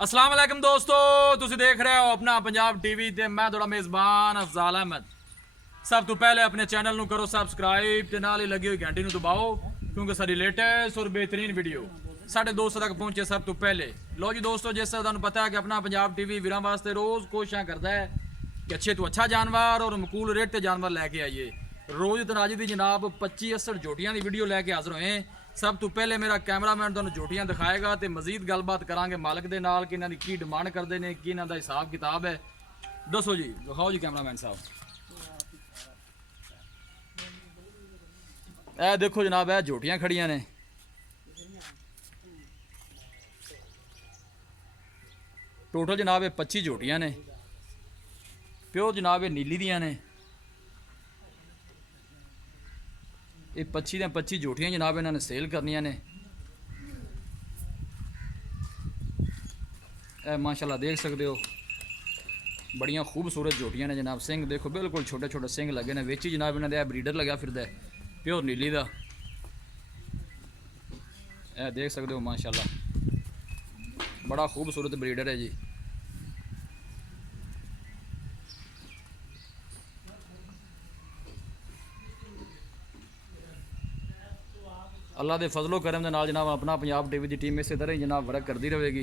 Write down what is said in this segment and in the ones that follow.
अस्सलाम वालेकुम दोस्तों, तुसी देख रहे हो अपना पंजाब टीवी ते मैं थोड़ा मेज़बान अफजाल अहमद। सब तो पहले अपने चैनल ਨੂੰ करो सबसक्राइब ਤੇ ਨਾਲ ਹੀ ਲੱਗੀ ਹੋਈ ਘੰਟੀ ਨੂੰ ਦਬਾਓ ਕਿਉਂਕਿ ਸਾਡੀ ਲੇਟੈਸਟ ਔਰ ਬਿਹਤਰੀਨ ਵੀਡੀਓ ਸਾਡੇ ਦੋਸਤਾਂ ਤੱਕ ਪਹੁੰਚੇ ਸਭ ਤੋਂ ਪਹਿਲੇ। ਲੋ ਜੀ ਦੋਸਤੋ, ਜਿਸ ਤਰ੍ਹਾਂ ਤੁਹਾਨੂੰ ਪਤਾ ਹੈ ਕਿ ਆਪਣਾ ਪੰਜਾਬ ਟੀਵੀ ਵੀਰਾਂ ਵਾਸਤੇ ਰੋਜ਼ ਕੋਸ਼ਿਸ਼ਾਂ ਕਰਦਾ ਹੈ ਕਿ ਅੱਛੇ ਤੋਂ ਅੱਛਾ ਜਾਨਵਰ ਔਰ ਮਕੂਲ ਰੇਟ ਤੇ ਜਾਨਵਰ ਲੈ ਕੇ ਆਈਏ। ਰੋਜ਼ ਤਨਾਜੀ ਦੀ ਜਨਾਬ 25-60 ਜੋਟੀਆਂ ਦੀ ਵੀਡੀਓ ਲੈ ਕੇ ਹਾਜ਼ਰ ਹੋਏ। ਸਭ ਤੋਂ ਪਹਿਲੇ ਮੇਰਾ ਕੈਮਰਾਮੈਨ ਤੁਹਾਨੂੰ ਜੋਟੀਆਂ ਦਿਖਾਏਗਾ ਤੇ ਮਜ਼ੀਦ ਗੱਲਬਾਤ ਕਰਾਂਗੇ ਮਾਲਕ ਦੇ ਨਾਲ ਕਿ ਇਹਨਾਂ ਦੀ ਕੀ ਡਿਮਾਂਡ ਕਰਦੇ ਨੇ, ਕੀ ਇਹਨਾਂ ਦਾ ਹਿਸਾਬ ਕਿਤਾਬ ਹੈ। ਦੱਸੋ ਜੀ, ਦਿਖਾਓ ਜੀ ਕੈਮਰਾਮੈਨ ਸਾਹਿਬ। ਇਹ ਦੇਖੋ ਜਨਾਬ, ਇਹ ਜੋਟੀਆਂ ਖੜੀਆਂ ਨੇ। ਟੋਟਲ ਜਨਾਬ ਇਹ 25 ਜੋਟੀਆਂ ਨੇ। ਪਿਓ ਜਨਾਬ ਇਹ ਨੀਲੀ ਦੀਆਂ ਨੇ। ਇਹ 25 ਦੀਆਂ 25 ਜੋਟੀਆਂ ਜਨਾਬ ਇਹਨਾਂ ਨੇ ਸੇਲ ਕਰਨੀਆਂ ਨੇ। ਇਹ ਮਾਸ਼ਾਅੱਲਾ ਦੇਖ ਸਕਦੇ ਹੋ, ਬੜੀਆਂ ਖੂਬਸੂਰਤ ਜੋਟੀਆਂ ਨੇ ਜਨਾਬ। ਸਿੰਘ ਦੇਖੋ ਬਿਲਕੁਲ ਛੋਟੇ ਛੋਟੇ ਸਿੰਘ ਲੱਗੇ ਨੇ। ਵਿੱਚ ਹੀ ਜਨਾਬ ਇਹਨਾਂ ਦੇ ਬਰੀਡਰ ਲੱਗਿਆ ਫਿਰਦਾ ਹੈ ਪਿਓਰ ਨੀਲੀ ਦਾ। ਇਹ ਦੇਖ ਸਕਦੇ ਹੋ ਮਾਸ਼ਾਅੱਲਾ, ਬੜਾ ਖੂਬਸੂਰਤ ਬਰੀਡਰ ਹੈ ਜੀ। अल्लाह के फजलो करम के नाल जनाब अपना पंजाब टीवी की टीम इस तरह ही जनाब वर्क करती रहेगी।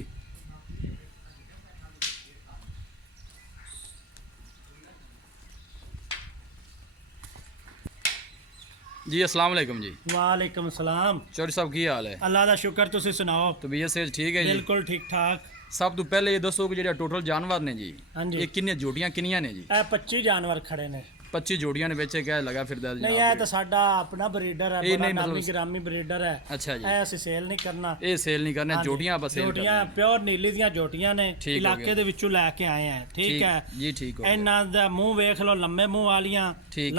जी अस्सलाम वालेकुम जी। वालेकुम सलाम। चौधरी साहब की हाल है? अल्लाह का शुक्र, तुसी सुनाओ। तबीयत सेहत ठीक है जी? बिल्कुल ठीक ठाक। सब तो पहले ये दसो कि जो टोटल जानवर ने जी, हाँ जी, ये किन्ने जोटियां किनियां ने जी? 25 जानवर खड़े ने। 25 जोड़ियां ने बेचे क्या लगा फिर नहीं, यह तो साडा अपना ब्रीडर है, बड़ा नामी ग्रामी ब्रीडर है। अच्छा जी, ऐसे सेल नहीं करना। ये सेल नहीं करना, जोटियां बस सेल जोटियां प्योर नीली दियां जोटियां ने, इलाके दे विचों लेके आए हैं। ठीक है जी, ठीक हो। इन्हां दा मुंह वेख लो, लम्मे मुंह वालियां,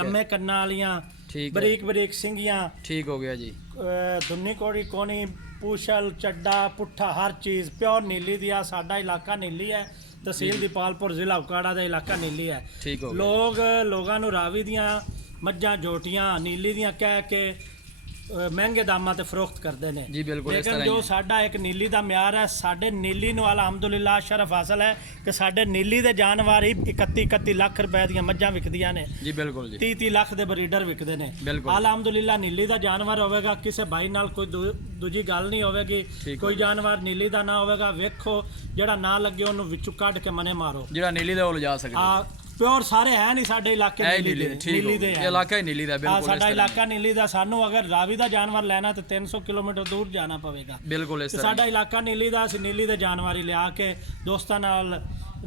लम्मे कन्ना वालियां, बरीक बरीक सिंगियां। ठीक हो गया जी। दुन्नी कोड़ी कोनी, पूछल चड्डा पुट्ठा हर चीज़ प्योर नीली दिया। साडा इलाका नीली है, तहसील दीपालपुर जिला उकाड़ा का इलाका नीली है। ठीक हो। लोगों रावी दियां मज्जां जोटियां नीली दियां कह के महंगे दामां ते फरोख्त करते हैं जी। बिल्कुल। लेकिन जो साडा एक नीली दा म्यार है, साडे नीली नूं अलहमदुलिल्लाह शरफ हासिल है कि साडे नीली दे जानवर ही 31 लाख रुपए दियां मज्जां विकदियां ने जी। बिल्कुल जी। 30 लाख दे ब्रीडर विकदे ने। अलहमदुलिल्लाह नीली दा जानवर होवेगा, किसी भाई नाल कोई दूजी गल नहीं होवेगी। कोई जानवर नीली दा ना होवेगा, वेखो जेड़ा ना लगे उन्होंने विचों कढ के मने मारो। जेड़ा नीली दा वो ले जा सकदे प्योर सारे है नहीं साडे इलाके नीली दे इलाका ही नीली दा। बिल्कुल साडा इलाका नीली दा। सानू अगर रावी दा जानवर लेना तो 300 किलोमीटर दूर जाना पवेगा। बिल्कुल साडा इलाका नीली दा। असीं नीली दे जानवर ही लिया के दोस्तां नाल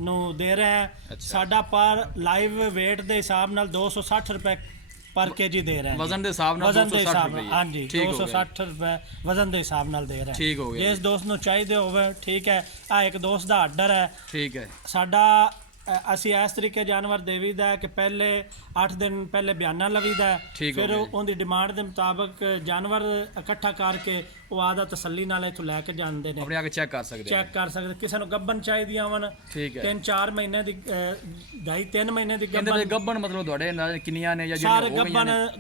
नू दे रहे हैं। साडा पर लाइव वेट दे हिसाब नाल 260 रुपए पर केजी दे रहे हैं। वजन दे हिसाब नाल 260 रुपए। हां जी, 260 रुपए वजन दे हिसाब नाल दे रहे हैं। ठीक हो गया। जिस दोस्त नू चाहिए होवे ठीक है। आ एक दोस्त दा आर्डर है। ठीक है। साडा ਅਸੀਂ ਇਸ ਤਰੀਕੇ ਜਾਨਵਰ ਦੇਵੀਦਾ ਹੈ ਕਿ ਪਹਿਲੇ 8 ਦਿਨ ਪਹਿਲੇ ਬਿਆਨਾ ਲਵੀਦਾ, ਫਿਰ ਉਹਦੀ ਡਿਮਾਂਡ ਦੇ ਮੁਤਾਬਕ ਜਾਨਵਰ ਇਕੱਠਾ ਕਰਕੇ ਉਹ ਆਦਾ ਤਸੱਲੀ ਨਾਲ ਇੱਥੋਂ ਲੈ ਕੇ ਜਾਂਦੇ ਨੇ। ਆਪਣੇ ਆ ਕੇ ਚੈੱਕ ਕਰ ਸਕਦੇ। ਕਿਸੇ ਨੂੰ ਗੱਬਨ ਚਾਹੀਦੀਆਂ ਹੋਣ 3-4 ਮਹੀਨੇ ਦੀ, 2.5-3 ਮਹੀਨੇ ਦੀ ਗੱਬਨ ਮਤਲਬ ਤੁਹਾਡੇ ਨਾਲ ਕਿੰਨੀਆਂ ਨੇ? ਜਾਂ ਸਾਰੇ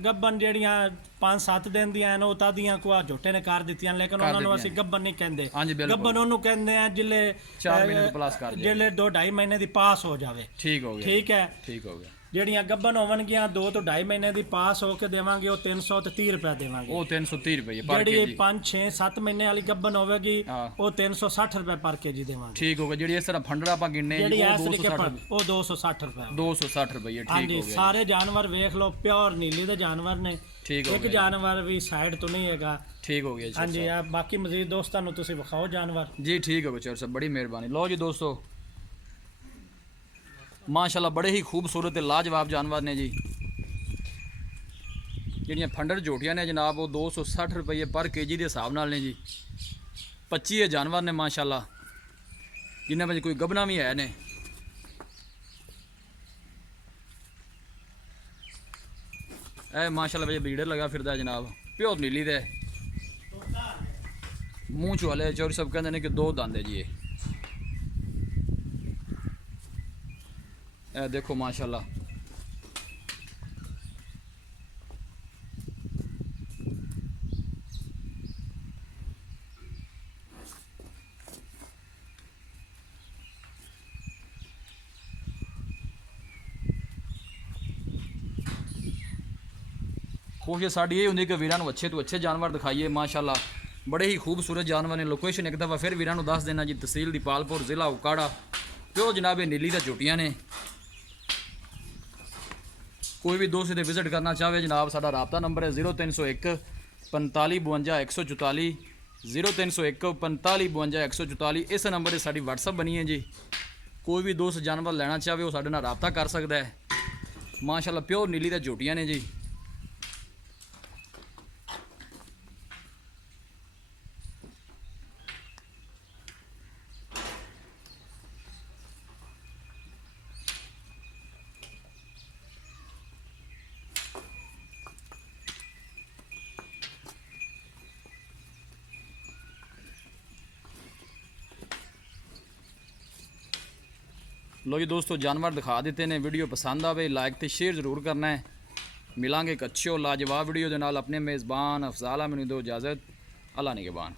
ਗੱਬਨ ਜਿਹੜੀਆਂ 5-7 ਦਿਨ ਦੀਆਂ ਨੇ ਉਹ ਤਾਂ ਦੀਆਂ ਕੋਈ ਝੋਟੇ ਨੇ ਕਰ ਦਿੱਤੀਆਂ, ਲੇਕਿਨ ਉਹਨਾਂ ਨੂੰ ਅਸੀਂ ਗੱਬਨ ਨਹੀਂ ਕਹਿੰਦੇ। ਗੱਬਨ ਉਹਨੂੰ ਕਹਿੰਦੇ ਆ ਜਿਲੇ 4 ਮਹੀਨੇ ਪਲੱਸ ਕਰ ਜਾਏ, ਜਿਲੇ 2-2.5 ਮਹੀਨੇ ਦੀ ਪਾਸ ਹੋ ਜਾਵੇ। ਠੀਕ ਹੋ ਗਿਆ। ਠੀਕ ਹੈ। ਜਿਹੜੀਆਂ ਗੱਬਨ ਹੋਣਗੀਆਂ 2 ਤੋਂ 2.5 ਮਹੀਨੇ ਦੀ ਪਾਸ ਹੋ ਕੇ ਦੇਵਾਂਗੇ ਉਹ 330 ਰੁਪਏ ਦੇਵਾਂਗੇ। ਉਹ 330 ਰੁਪਏ ਪਰ ਕੇਜੀ। ਜਿਹੜੀ 5-6-7 ਮਹੀਨੇ ਵਾਲੀ ਗੱਬਨ ਹੋਵੇਗੀ ਉਹ 360 ਰੁਪਏ ਪਰ ਕੇਜੀ ਦੇਵਾਂਗੇ। ਠੀਕ ਹੋ ਗਿਆ। ਜਿਹੜੀ ਇਸ ਤਰ੍ਹਾਂ ਫੰਡੜਾ ਆਪਾਂ ਗਿਣਨੇ ਉਹ 260 ਰੁਪਏ। 260 ਰੁਪਏ। ਠੀਕ ਹੋ ਗਿਆ। ਸਾਰੇ ਜਾਨਵਰ ਵੇਖ ਲਓ, ਪਿਓਰ ਨੀਲੀ ਦੇ ਜਾਨਵਰ ਨੇ। ਇੱਕ ਜਾਨਵਰ ਵੀ ਸਾਈਡ ਤੋਂ ਨਹੀਂ ਹੈਗਾ। ਠੀਕ ਹੋ ਗਿਆ ਜੀ। ਹਾਂਜੀ, ਆ ਬਾਕੀ ਮਜ਼ੀਦ ਦੋਸਤਾਂ ਨੂੰ ਤੁਸੀਂ ਵਿਖਾਓ ਜਾਨਵਰ ਜੀ। ਠੀਕ ਹੋ ਗਿਆ ਚੌਰ ਸਾਹਿਬ, ਬੜੀ ਮਿਹਰਬਾਨੀ। ਲਓ ਜੀ ਦੋਸਤੋ, माशाल्लाह बड़े ही खूबसूरत लाजवाब जानवर ने जी। ਜਿਹੜੀਆਂ ਫੰਡਰ ਜੋਟੀਆਂ ਨੇ ਜਨਾਬ ਉਹ 260 ਰੁਪਏ ਪਰ ਕੇਜੀ ਦੇ ਹਿਸਾਬ ਨਾਲ ਨੇ ਜੀ। 25 ਜਾਨਵਰ ਨੇ ਮਾਸ਼ਾਅੱਲਾ, ਜਿਨ੍ਹਾਂ ਵਿੱਚ ਕੋਈ ਗੱਭਣਾ ਵੀ ਹੈ ਨੇ। ਇਹ ਮਾਸ਼ਾਅੱਲਾ ਵਿੱਚ ਬਰੀਡਰ ਲਗਾ ਫਿਰਦਾ ਜਨਾਬ, ਪਿਓਰ ਨੀਲੀ ਦੇ ਮੂੰਹ ਚ ਵਾਲੇ। ਚੌਧਰੀ ਸਾਹਿਬ ਕਹਿੰਦੇ ਨੇ ਕਿ 2 ਦੰਦ ਹੈ ਜੀ। ਇਹ देखो माशाल्लाह, कोशिश साड़ी ये होंगी कि वीरां नूं अच्छे तो अच्छे जानवर दिखाइए। माशाल्लाह बड़े ही खूबसूरत जानवर ने। लोकेशन एक दफ़ा फिर वीरां नूं दस देना जी, तहसील दीपालपुर, ज़िला उकाड़ा। प्योर जनाब ये नीली दा झोटियां ने। कोई भी दोस्त इत्थे विजिट करना चाहे जनाब, साडा राबता नंबर है 0301 45 52 144, 0301 45 52 144। इस नंबर से साड़ी WhatsApp बनी है जी। कोई भी दोस्त जानवर लेना चाहे वो साडे नाल राबता कर सकता है। माशाल्लाह प्योर नीली दा झोटियां ने जी। लो जी दोस्तों, जानवर दिखा देते हैं। वीडियो पसंद आवे लाइक तो शेयर जरूर करना है। मिलांगे एक अच्छे और लाजवाब वीडियो के नाल। अपने मेज़बान अफजाल मैनू दो इजाज़त। अल्लाह निगहबान।